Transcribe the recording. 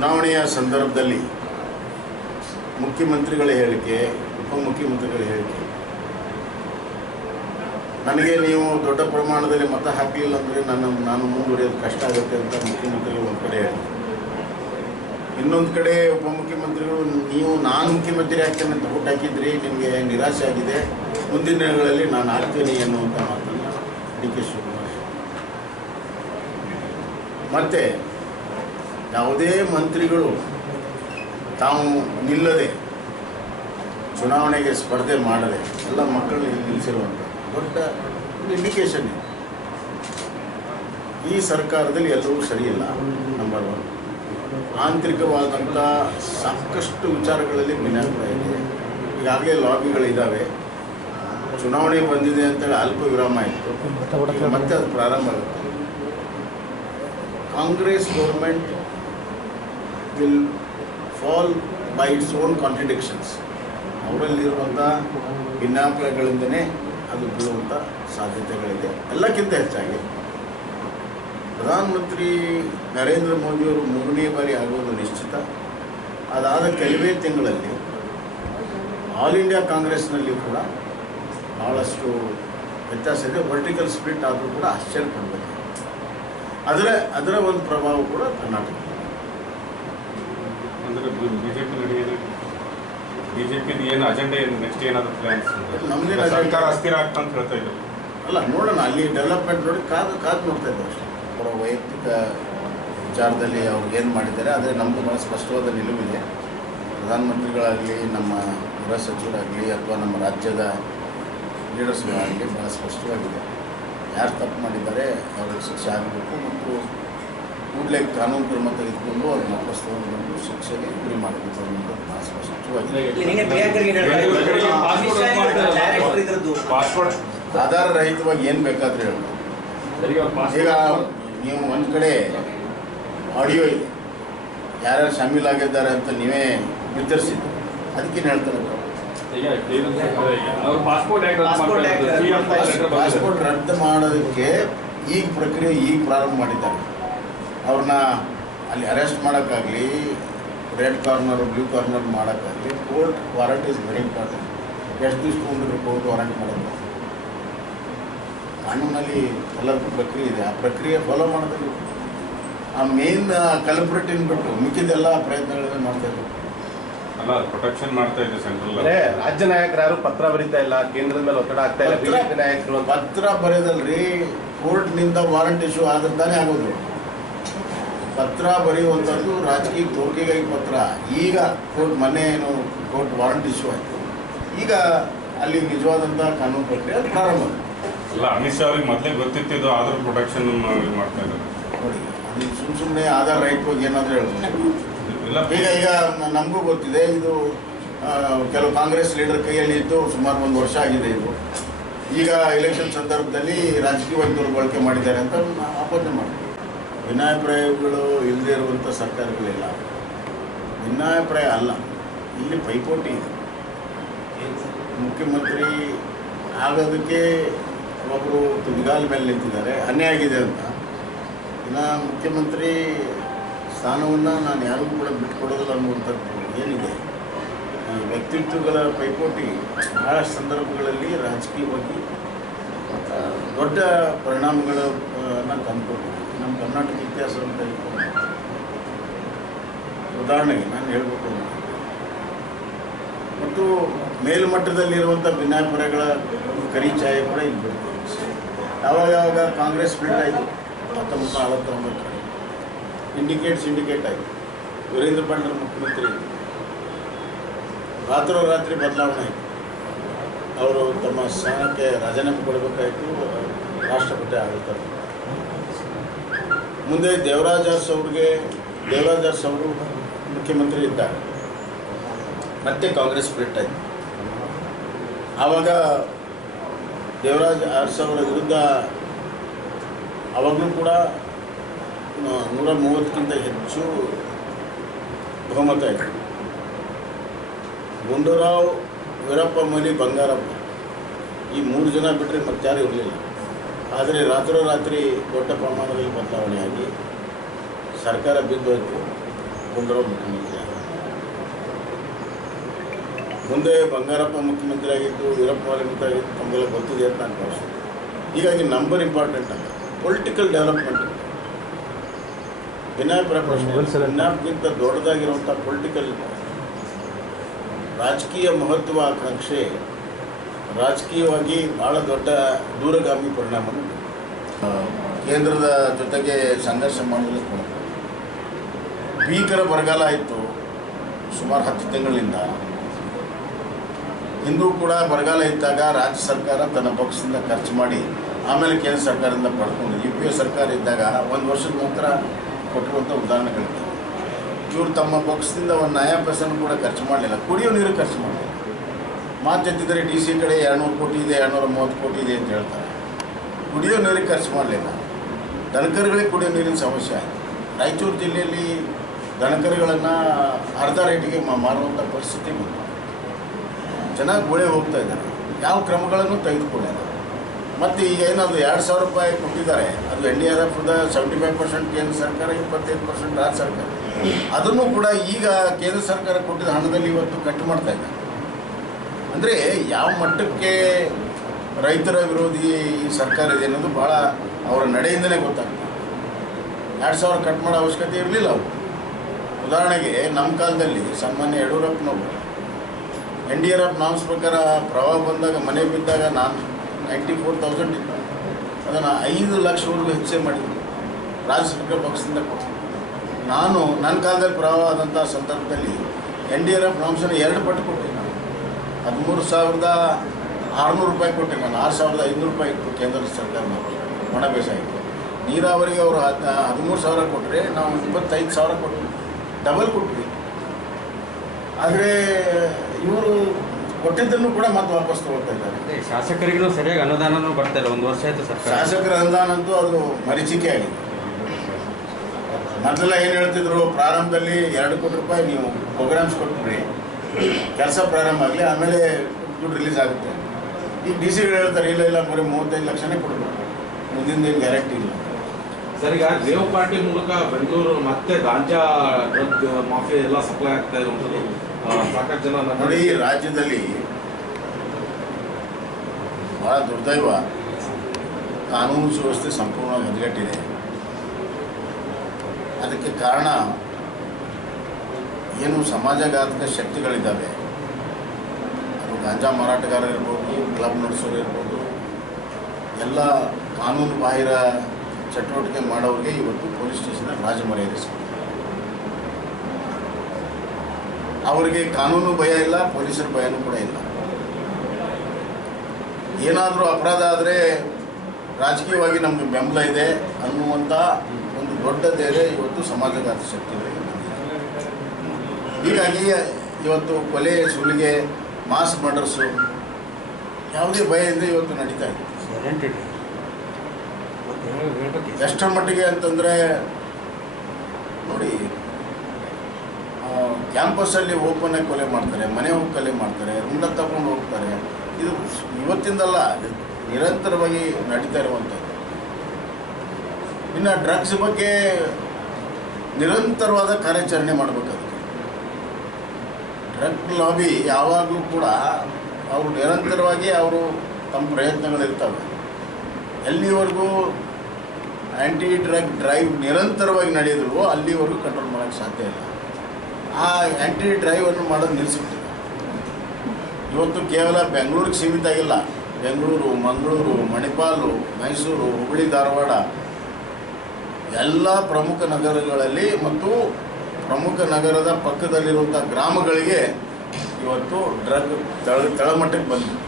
ಚುನಾವಣೆಯ ಸಂದರ್ಭದಲ್ಲಿ ಮುಖ್ಯಮಂತ್ರಿಗಳ ಹೇಳಿಕೆ, ಉಪಮುಖ್ಯಮಂತ್ರಿಗಳ ಹೇಳಿಕೆ, ನನಗೆ ನೀವು ದೊಡ್ಡ ಪ್ರಮಾಣದಲ್ಲಿ ಮತ ಹಾಕಲಿಲ್ಲ ಅಂದರೆ ನಾನು ಮುಂದುವರಿಯೋದು ಕಷ್ಟ ಆಗುತ್ತೆ ಅಂತ ಮುಖ್ಯಮಂತ್ರಿಗಳು ಒಂದು ಕಡೆ ಹೇಳಿ, ಇನ್ನೊಂದು ಕಡೆ ಉಪಮುಖ್ಯಮಂತ್ರಿಗಳು ನಾನು ಮುಖ್ಯಮಂತ್ರಿ ಆಗ್ತೇನೆ ಅಂತ ಓಟ್ ಹಾಕಿದ್ರಿ, ನಿಮಗೆ ನಿರಾಶೆ ಆಗಿದೆ, ಮುಂದಿನ ದಿನಗಳಲ್ಲಿ ನಾನು ಆಗ್ತೇನೆ ಎನ್ನುವಂಥ ಮಾತನ್ನು ಡಿ ಕೆ ಶಿವಕುಮಾರ್. ಮತ್ತು ಯಾವುದೇ ಮಂತ್ರಿಗಳು ತಾವು ನಿಲ್ಲದೆ ಚುನಾವಣೆಗೆ ಸ್ಪರ್ಧೆ ಮಾಡದೆ ಎಲ್ಲ ಮಕ್ಕಳನ್ನ ನಿಲ್ಲಿಸಿರುವಂಥ ದೊಡ್ಡ ಇಂಡಿಕೇಶನ್ ಇದೆ. ಈ ಸರ್ಕಾರದಲ್ಲಿ ಎಲ್ಲವೂ ಸರಿಯಿಲ್ಲ. ನಂಬರ್ 1, ಆಂತರಿಕವಾದಂಥ ಸಾಕಷ್ಟು ವಿಚಾರಗಳಲ್ಲಿ ಭಿನ್ನಾಭಿಪ್ರಾಯ ಇದೆ. ಈಗಾಗಲೇ ಲಾಬಿಗಳಿದ್ದಾವೆ. ಚುನಾವಣೆ ಬಂದಿದೆ ಅಂತೇಳಿ ಅಲ್ಪ ವಿರಾಮ ಆಯಿತು, ಮತ್ತೆ ಅದು ಪ್ರಾರಂಭ ಆಗುತ್ತೆ. Congress government will fall by its own contradictions. ಅವರಲ್ಲಿರುವಂಥ ಭಿನ್ನಾಭಿಪ್ರಾಯಗಳಿಂದನೇ ಅದು ಬೀಳುವಂಥ ಸಾಧ್ಯತೆಗಳಿದೆ. ಎಲ್ಲಕ್ಕಿಂತ ಹೆಚ್ಚಾಗಿ ಪ್ರಧಾನಮಂತ್ರಿ ನರೇಂದ್ರ ಮೋದಿಯವರು 3ನೇ ಬಾರಿ ಆಗೋದು ನಿಶ್ಚಿತ. ಅದಾದ ಕೆಲವೇ ತಿಂಗಳಲ್ಲಿ ಆಲ್ ಇಂಡಿಯಾ ಕಾಂಗ್ರೆಸ್ನಲ್ಲಿ ಕೂಡ ಭಾಳಷ್ಟು ವ್ಯತ್ಯಾಸ ಇದೆ. ವರ್ಟಿಕಲ್ ಸ್ಪ್ಲಿಟ್ ಆದರೂ ಕೂಡ ಆಶ್ಚರ್ಯಪಡಬೇಕು. ಅದರ ಒಂದು ಪ್ರಭಾವ ಕೂಡ ಕರ್ನಾಟಕ. ಅಂದರೆ ಬಿಜೆಪಿದು ಏನು ಅಜೆಂಡಾ, ಏನು ನೆಕ್ಸ್ಟ್ ಏನಾದರೂ ಪ್ಲಾನ್ಸ್? ನಮ್ಮದೇನು ಸರ್ಕಾರ ಅಸ್ಥಿರ ಆಗ್ತಾ ಅಂತ ಹೇಳ್ತಾ ಇದ್ದಾರೆ. ಅಲ್ಲ, ನೋಡೋಣ, ಅಲ್ಲಿ ಡೆವಲಪ್ಮೆಂಟ್ ನೋಡಿ ಕಾದು ನೋಡ್ತಾ ಇದ್ದೇವೆ ಅಷ್ಟೇ. ಅವರ ವೈಯಕ್ತಿಕ ವಿಚಾರದಲ್ಲಿ ಅವ್ರು ಏನು ಮಾಡಿದ್ದಾರೆ, ಆದರೆ ನಮ್ಮದು ಭಾಳ ಸ್ಪಷ್ಟವಾದ ನಿಲುವಿದೆ. ಪ್ರಧಾನಮಂತ್ರಿಗಳಾಗಲಿ, ನಮ್ಮ ಗೃಹ ಸಚಿವರಾಗಲಿ, ಅಥವಾ ನಮ್ಮ ರಾಜ್ಯದ ಲೀಡರ್ಸ್ಗಳಾಗಲಿ ಭಾಳ ಸ್ಪಷ್ಟವಾಗಿದೆ. ಯಾರು ತಪ್ಪು ಮಾಡಿದ್ದಾರೆ ಅವ್ರಿಗೆ ಶಿಕ್ಷೆ ಆಗಬೇಕು ಮತ್ತು ಕೂಡಲೇ ಕಾನೂನು ಕ್ರಮ ತೆಗೆದುಕೊಂಡು ಅವ್ರನ್ನ ವಾಪಸ್ ತಗೊಂಡು ಶಿಕ್ಷೆಗೆ ಗುರಿ ಮಾಡಬೇಕು ಅನ್ನೋದು ಭಾಳ ಸ್ಪಷ್ಟವಾಗಿದೆ. ಆಧಾರ ರಹಿತವಾಗಿ ಏನು ಬೇಕಾದರೂ ಹೇಳೋದು. ಈಗ ನೀವು ಒಂದು ಕಡೆ ಆಡಿಯೋ ಇದೆ, ಯಾರ್ಯಾರು ಶಾಮೀಲಾಗಿದ್ದಾರೆ ಅಂತ ನೀವೇ ನಿರ್ಧರಿಸಿದ್ದು, ಅದಕ್ಕೇನು ಹೇಳ್ತಾರೆ? ಪಾಸ್ಪೋರ್ಟ್ ರದ್ದು ಮಾಡೋದಕ್ಕೆ ಈಗ ಪ್ರಕ್ರಿಯೆ ಪ್ರಾರಂಭ ಮಾಡಿದ್ದಾರೆ. ಅವ್ರನ್ನ ಅಲ್ಲಿ ಅರೆಸ್ಟ್ ಮಾಡೋಕ್ಕಾಗಲಿ, ರೆಡ್ ಕಾರ್ನರ್ ಬ್ಲೂ ಕಾರ್ನರ್ ಮಾಡೋಕ್ಕಾಗಲಿ court warrant is very important. ಎಷ್ಟು ದಿವಸ ತೊಗೊಂಡಿದ್ರು ಕೋರ್ಟ್ ವಾರಂಟ್ ಮಾಡೋದು? ಕಾನೂನಲ್ಲಿ ಎಲ್ಲದಕ್ಕೂ ಪ್ರಕ್ರಿಯೆ ಇದೆ. ಆ ಪ್ರಕ್ರಿಯೆ ಫಾಲೋ ಮಾಡೋದಿಲ್ಲ. ಆ ಮೇನ್ ಕಲ್ಪ್ರಿಟಿನ್ ಬಿಟ್ಟು ಮಿಕ್ಕಿದೆಲ್ಲ ಪ್ರಯತ್ನಗಳನ್ನು ಮಾಡ್ತಾ ಇದ್ರು. ಅಲ್ಲ, ಪ್ರೊಟೆಕ್ಷನ್ ಮಾಡ್ತಾ ಇದೆ ಸೆಂಟ್ರಲ್. ರಾಜ್ಯ ನಾಯಕರು ಯಾರು ಪತ್ರ ಬರೀತಾ ಇಲ್ಲ, ಕೇಂದ್ರದ ಮೇಲೆ ಒತ್ತಡ ಆಗ್ತಾ ಇಲ್ಲ. ಬಿಜೆಪಿ ನಾಯಕರು ಪತ್ರ ಬರೆಯೋದಲ್ರಿ, ಕೋರ್ಟ್ನಿಂದ ವಾರಂಟ್ ಇಶ್ಯೂ ಆದ್ರೆ ತಾನೇ ಆಗೋದು. ಪತ್ರ ಬರೆಯುವಂಥದ್ದು ರಾಜಕೀಯ ತೋರಿಕೆಗಾಗಿ ಪತ್ರ. ಈಗ ಮೊನ್ನೆ ಏನು ಕೋರ್ಟ್ ವಾರಂಟ್ ಇಶ್ಯೂ ಆಯಿತು, ಈಗ ಅಲ್ಲಿ ನಿಜವಾದಂಥ ಕಾನೂನು ಪ್ರಕ್ರಿಯೆ ಪ್ರಾರಂಭ. ಅಲ್ಲ, ಅಮಿತ್ ಶಾ ಅವ್ರಿಗೆ ಮೊದಲೇ ಗೊತ್ತಿತ್ತು, ಆದರೂ ಪ್ರೊಟೆಕ್ಷನ್ ಮಾಡ್ತಾ ಇದ್ದಾರೆ. ನೋಡಿ, ಅದು ಸುಮ್ಮನೆ ಆಧಾರ ರಹಿತವಾಗಿ ಏನಾದರೂ ಹೇಳ್ಬೋದು. ಈಗ ನಮಗೂ ಗೊತ್ತಿದೆ, ಇದು ಕೆಲವು ಕಾಂಗ್ರೆಸ್ ಲೀಡರ್ ಕೈಯಲ್ಲಿ ಇದ್ದು ಸುಮಾರು 1 ವರ್ಷ ಆಗಿದೆ. ಇದು ಈಗ ಎಲೆಕ್ಷನ್ ಸಂದರ್ಭದಲ್ಲಿ ರಾಜಕೀಯವಾಗಿ ದುರ್ಬಳಕೆ ಮಾಡಿದ್ದಾರೆ ಅಂತ ಆಪಾದನೆ ಮಾಡ್ತೀವಿ. ಭಿನ್ನಾಭಿಪ್ರಾಯಗಳು ಇಲ್ಲದೇ ಇರುವಂಥ ಸರ್ಕಾರಗಳಿಲ್ಲ. ಭಿನ್ನಾಭಿಪ್ರಾಯ ಅಲ್ಲ, ಇಲ್ಲಿ ಪೈಪೋಟಿ ಇದೆ. ಮುಖ್ಯಮಂತ್ರಿ ಆಗೋದಕ್ಕೆ ಒಬ್ಬರು ತುದಿಗಾಲ ಮೇಲೆ ನಿಂತಿದ್ದಾರೆ, ಅನ್ಯಾಯ ಆಗಿದೆ ಅಂತ. ಇನ್ನು ಮುಖ್ಯಮಂತ್ರಿ ಸ್ಥಾನವನ್ನು ನಾನು ಯಾರಿಗೂ ಕೂಡ ಬಿಟ್ಟುಕೊಡೋದಿಲ್ಲ ಅನ್ನುವಂಥದ್ದು ಏನಿದೆ. ಈ ವ್ಯಕ್ತಿತ್ವಗಳ ಪೈಪೋಟಿ ಬಹಳಷ್ಟು ಸಂದರ್ಭಗಳಲ್ಲಿ ರಾಜಕೀಯವಾಗಿ ದೊಡ್ಡ ಪರಿಣಾಮಗಳನ್ನು ತಂದುಕೊಟ್ಟಿದೆ. ನಮ್ಮ ಕರ್ನಾಟಕ ಇತಿಹಾಸವನ್ನು ತೆಗೆದುಕೊಂಡು ಉದಾಹರಣೆಗೆ ನಾನು ಹೇಳಬೇಕು, ಮತ್ತು ಮೇಲ್ಮಟ್ಟದಲ್ಲಿರುವಂಥ ಭಿನ್ನಾಭಿಪ್ರಾಯಗಳ ಒಂದು ಕರಿಛಾಯೆ ಕೂಡ ಇಲ್ಲಿ ಬರ್ತದೆ. ಯಾವಾಗ ಕಾಂಗ್ರೆಸ್ ಸ್ಪ್ಲಿಟ್ ಆಯಿತು 1969 ಸಿಂಡಿಕೇಟ್ ಆಯಿತು. ವೀರೇಂದ್ರ ಪಾಂಡ್ರ ಮುಖ್ಯಮಂತ್ರಿ, ರಾತ್ರೋರಾತ್ರಿ ಬದಲಾವಣೆ ಆಯಿತು. ಅವರು ತಮ್ಮ ಸ್ಥಾನಕ್ಕೆ ರಾಜೀನಾಮೆ ಕೊಡಬೇಕಾಯಿತು, ರಾಷ್ಟ್ರಪತಿ ಆಳ್ತಾರೆ. ಮುಂದೆ ದೇವರಾಜ್ ಅರಸ್ ಅವರು ಮುಖ್ಯಮಂತ್ರಿ ಇದ್ದಾರೆ. ಮತ್ತೆ ಕಾಂಗ್ರೆಸ್ ಸ್ಪ್ಲಿಟ್ ಆಯಿತು. ಆವಾಗ ದೇವರಾಜ್ ಅರಸ್ ಅವರ ವಿರುದ್ಧ ಆವಾಗಲೂ ಕೂಡ 130ಕ್ಕಿಂತ ಹೆಚ್ಚು ಬಹುಮತ ಇತ್ತು. ಗುಂಡೂರಾವ್, ವೀರಪ್ಪ ಮೊಯ್ಲಿ, ಬಂಗಾರಪ್ಪ ಈ 3 ಜನ ಬಿಟ್ಟರೆ ಮತ್ತಾರು ಇರಲಿಲ್ಲ. ಆದರೆ ರಾತ್ರೋರಾತ್ರಿ ದೊಡ್ಡ ಪ್ರಮಾಣದಲ್ಲಿ ಬದಲಾವಣೆಯಾಗಿ ಸರ್ಕಾರ ಬಿದ್ದೋಯ್ತು. ಗುಂಡೂರಾವ್ ಮುಖ್ಯಮಂತ್ರಿ ಆದರು. ಮುಂದೆ ಬಂಗಾರಪ್ಪ ಮುಖ್ಯಮಂತ್ರಿ ಆಗಿದ್ದು, ವೀರಪ್ಪ ಮೊಯ್ಲಿ ಮುಖ್ಯಮಂತ್ರಿ ಆಗಿದ್ದು ತಮಗೆಲ್ಲ ಗೊತ್ತಿದೆ ಅಂತ ನಾನು ಭಾವಿಸ್ತೀನಿ. ಹೀಗಾಗಿ ನಂಬರ್ ಇಂಪಾರ್ಟೆಂಟ್ ಅಲ್ಲ, ಪೊಲಿಟಿಕಲ್ ಡೆವಲಪ್ಮೆಂಟ್ ಭಿನ್ನಾಭಿಪ್ರಾಯ ಪ್ರಶ್ನೆ ಭಿನ್ನಾಭಿಗಿಂತ ದೊಡ್ಡದಾಗಿರುವಂಥ ಪೊಲಿಟಿಕಲ್ ರಾಜಕೀಯ ಮಹತ್ವಾಕಾಂಕ್ಷೆ ರಾಜಕೀಯವಾಗಿ ಭಾಳ ದೊಡ್ಡ ದೂರಗಾಮಿ ಪರಿಣಾಮವನ್ನು ಕೇಂದ್ರದ ಜೊತೆಗೆ ಸಂಘರ್ಷ ಮಾಡಲಿಕ್ಕೆ ಭೀಕರ ಬರಗಾಲ ಆಯಿತು ಸುಮಾರು 10 ತಿಂಗಳಿಂದ. ಹಿಂದೂ ಕೂಡ ಬರಗಾಲ ಇದ್ದಾಗ ರಾಜ್ಯ ಸರ್ಕಾರ ತನ್ನ ಪಕ್ಷದಿಂದ ಖರ್ಚು ಮಾಡಿ ಆಮೇಲೆ ಕೇಂದ್ರ ಸರ್ಕಾರದಿಂದ ಪಡ್ಕೊಂಡು UPA ಸರ್ಕಾರ ಇದ್ದಾಗ 1 ವರ್ಷದ ನಂತರ ಕೊಟ್ಟಿರುವಂಥ ಉದಾಹರಣೆಗಳಿವೆ. ಇವರು ತಮ್ಮ ಪಕ್ಷದಿಂದ ಒಂದು ನಯಾ ಪೈಸೆನೂ ಕೂಡ ಖರ್ಚು ಮಾಡಲಿಲ್ಲ, ಕುಡಿಯೋ ನೀರು ಖರ್ಚು ಮಾಡಲಿಲ್ಲ. ಮಾತೆತ್ತಿದರೆ DC ಕಡೆ 200 ಕೋಟಿ ಇದೆ, 230 ಕೋಟಿ ಇದೆ ಅಂತ ಹೇಳ್ತಾರೆ. ಕುಡಿಯೋ ನೀರಿಗೆ ಖರ್ಚು ಮಾಡಲಿಲ್ಲ. ದನಕರುಗಳಿಗೆ ಕುಡಿಯೋ ನೀರಿನ ಸಮಸ್ಯೆ ಆಯಿತು. ರಾಯಚೂರು ಜಿಲ್ಲೆಯಲ್ಲಿ ದನಕರುಗಳನ್ನು ಅರ್ಧ ರೇಟಿಗೆ ಮಾರುವಂಥ ಪರಿಸ್ಥಿತಿ ಬಂತು. ಚೆನ್ನಾಗಿ ಗೋಳೆ ಹೋಗ್ತಾ ಇದ್ದಾರೆ, ಯಾವ ಕ್ರಮಗಳನ್ನು ತೆಗೆದುಕೊಂಡಿಲ್ಲ. ಮತ್ತು ಈಗ ಏನದು 2,000 ರೂಪಾಯಿ ಕೊಟ್ಟಿದ್ದಾರೆ, ಅದು NDRFದ 75% ಕೇಂದ್ರ ಸರ್ಕಾರ, 25% ರಾಜ್ಯ ಸರ್ಕಾರ. ಅದನ್ನು ಕೂಡ ಈಗ ಕೇಂದ್ರ ಸರ್ಕಾರ ಕೊಟ್ಟಿದ್ದ ಹಣದಲ್ಲಿ ಇವತ್ತು ಕಟ್ ಮಾಡ್ತಾ ಇದ್ದಾರೆ. ಅಂದರೆ ಯಾವ ಮಟ್ಟಕ್ಕೆ ರೈತರ ವಿರೋಧಿ ಈ ಸರ್ಕಾರ ಇದೆ ಅನ್ನೋದು ಭಾಳ ಅವರ ನಡೆಯಿಂದಲೇ ಗೊತ್ತಾಗ್ತದೆ. 2,000 ಕಟ್ ಮಾಡೋ ಅವಶ್ಯಕತೆ ಇರಲಿಲ್ಲ ಅವರು. ಉದಾಹರಣೆಗೆ ನಮ್ಮ ಕಾಲದಲ್ಲಿ ಸನ್ಮಾನ್ಯ ಯಡಿಯೂರಪ್ಪನವರು NDRF ನಾಮ್ಸ್ ಪ್ರಕಾರ ಪ್ರವಾಹ ಬಂದಾಗ ಮನೆ ಬಿದ್ದಾಗ 94,000 ಇತ್ತು, ಅದನ್ನು 5 ಲಕ್ಷವರೆಗೂ ಹೆಚ್ಚೆ ಮಾಡಿದ್ರು. ರಾಜ್ಯ ಸರ್ಕಾರ ಪಕ್ಷದಿಂದ ಕೊಟ್ಟು ನಾನು ನನ್ನ ಕಾಲದಲ್ಲಿ ಪ್ರವಾಹ ಆದಂಥ ಸಂದರ್ಭದಲ್ಲಿ NDRF ನಾಮ್ಸನ್ನು 2 ಪಟ್ಟು ಕೊಟ್ಟೆ. ನಾನು 13,600 ರೂಪಾಯಿ ಕೊಟ್ಟೆ. ನಾನು 6,500 ರೂಪಾಯಿ ಇತ್ತು ಕೇಂದ್ರ ಸರ್ಕಾರ ಒಣ ಬೇಸಾಯಕ್ಕೆ. ನೀರಾವರಿಗೆ ಅವರು 13,000 ಕೊಟ್ಟರೆ ನಾವು 25,000 ಕೊಟ್ಟರು, ಡಬಲ್ ಕೊಟ್ವಿ. ಆದರೆ ಇವರು ಕೊಟ್ಟಿದ್ದನ್ನು ಕೂಡ ಮತ್ತೆ ವಾಪಸ್ ತಗೊಳ್ತಾ ಇದ್ದಾರೆ. ಶಾಸಕರಿಗೂ ಸರಿಯಾಗಿ ಅನುದಾನನೂ ಬರ್ತಾ ಇಲ್ಲ, 1 ವರ್ಷ ಆಯಿತು ಸರ್ಕಾರ. ಶಾಸಕರ ಅನುದಾನ ಅಂತೂ ಅದು ಮರೀಚಿಕೆ ಆಗಿದೆ. ಮೊದಲೆಲ್ಲ ಏನು ಹೇಳ್ತಿದ್ರು, ಪ್ರಾರಂಭದಲ್ಲಿ 2 ಕೋಟಿ ರೂಪಾಯಿ ನೀವು ಪ್ರೋಗ್ರಾಮ್ಸ್ ಕೊಟ್ಬಿಡ್ರಿ, ಕೆಲಸ ಪ್ರಾರಂಭ ಆಗಲಿ, ಆಮೇಲೆ ದುಡ್ಡು ರಿಲೀಸ್ ಆಗುತ್ತೆ. ಈಗ DC ಹೇಳ್ತಾರೆ ಇಲ್ಲ ಬರೀ 35 ಲಕ್ಷನೇ ಕೊಡಬೇಕು, ಮುಂದಿನ ಏನು ಗ್ಯಾರಂಟಿ ಇಲ್ಲ. ಸರ್, ಈಗ ರೇವ್ ಪಾರ್ಟಿ ಮೂಲಕ ಬೆಂಗಳೂರು ಮತ್ತೆ ಗಾಂಜಾ ಡ್ರಗ್ ಮಾಫಿಯಾ ಎಲ್ಲ ಸಪ್ಲೈ ಆಗ್ತಾ ಇರುವಂಥದ್ದು ಸಾಕಷ್ಟು ಜನ ನೋಡಿ. ರಾಜ್ಯದಲ್ಲಿ ಭಾಳ ದುರ್ದೈವ, ಕಾನೂನು ಸುವ್ಯವಸ್ಥೆ ಸಂಪೂರ್ಣವಾಗಿ ಹದಗೆಟ್ಟಿದೆ. ಅದಕ್ಕೆ ಕಾರಣ ಏನು ಸಮಾಜಘಾತಕ ಶಕ್ತಿಗಳಿದ್ದಾವೆ. ಅದು ಗಾಂಜಾ ಮಾರಾಟಗಾರರು ಇರ್ಬೋದು, ಕ್ಲಬ್ ನಡೆಸೋರು ಇರ್ಬೋದು, ಎಲ್ಲ ಕಾನೂನು ಬಾಹಿರ ಚಟುವಟಿಕೆ ಮಾಡೋರಿಗೆ ಇವತ್ತು ಪೊಲೀಸ್ ಸ್ಟೇಷನಲ್ಲಿ ರಾಜಮರ್ಯಾದೆ ಸಿಗ್ತದೆ. ಅವರಿಗೆ ಕಾನೂನು ಭಯ ಇಲ್ಲ, ಪೊಲೀಸರ ಭಯನೂ ಕೂಡ ಇಲ್ಲ. ಏನಾದರೂ ಅಪರಾಧ ಆದರೆ ರಾಜಕೀಯವಾಗಿ ನಮಗೆ ಬೆಂಬಲ ಇದೆ ಅನ್ನುವಂಥ ಒಂದು ದೊಡ್ಡ ಧೈರ್ಯ ಇವತ್ತು ಸಮಾಜಘಾತ ಶಕ್ತಿಗಳಿಗೆ ಬಂದಿದೆ. ಹೀಗಾಗಿ ಇವತ್ತು ಕೊಲೆ, ಸುಲಿಗೆ, ಮಾಸ್ ಮರ್ಡರ್ಸು ಯಾವುದೇ ಭಯದಿಂದ ಇವತ್ತು ನಡೀತಾ ಇದೆ. ಎಷ್ಟರ ಮಟ್ಟಿಗೆ ಅಂತಂದರೆ ನೋಡಿ, ಕ್ಯಾಂಪಸ್ಸಲ್ಲಿ ಓಪನ್ನಾಗಿ ಕೊಲೆ ಮಾಡ್ತಾರೆ, ಮನೆ ಹೋಗಿ ಕೊಲೆ ಮಾಡ್ತಾರೆ, ರುಂಡ ತಗೊಂಡು ಹೋಗ್ತಾರೆ. ಇದು ಇವತ್ತಿಂದಲ್ಲ, ನಿರಂತರವಾಗಿ ನಡೀತಾ ಇರುವಂಥದ್ದು. ಇನ್ನು ಡ್ರಗ್ಸ್ ಬಗ್ಗೆ ನಿರಂತರವಾದ ಕಾರ್ಯಾಚರಣೆ ಮಾಡಬೇಕಾಗುತ್ತೆ. ಡ್ರಗ್ ಲಾಬಿ ಯಾವಾಗಲೂ ಕೂಡ ಅವರು ನಿರಂತರವಾಗಿ ತಮ್ಮ ಪ್ರಯತ್ನಗಳಿರ್ತವೆ. ಎಲ್ಲಿವರೆಗೂ ಆ್ಯಂಟಿ ಡ್ರಗ್ ಡ್ರೈವ್ ನಿರಂತರವಾಗಿ ನಡೆಯೋದಿಲ್ವೋ ಅಲ್ಲಿವರೆಗೂ ಕಂಟ್ರೋಲ್ ಮಾಡೋಕ್ಕೆ ಸಾಧ್ಯ ಇಲ್ಲ. ಆ ಆ್ಯಂಟಿ ಡ್ರೈವನ್ನು ಮಾಡೋದು ನಿಲ್ಲಿಸ್ಬಿಟ್ಟಿದೆ. ಇವತ್ತು ಕೇವಲ ಬೆಂಗಳೂರಿಗೆ ಸೀಮಿತ ಆಗಿಲ್ಲ, ಬೆಂಗಳೂರು, ಮಂಗಳೂರು, ಮಣಿಪಾಲು, ಮೈಸೂರು, ಹುಬ್ಬಳ್ಳಿ, ಧಾರವಾಡ ಎಲ್ಲ ಪ್ರಮುಖ ನಗರಗಳಲ್ಲಿ ಮತ್ತು ಪ್ರಮುಖ ನಗರದ ಪಕ್ಕದಲ್ಲಿರುವಂಥ ಗ್ರಾಮಗಳಿಗೆ ಇವತ್ತು ಡ್ರಗ್ ತಳಮಟ್ಟಕ್ಕೆ ಬಂದಿದೆ.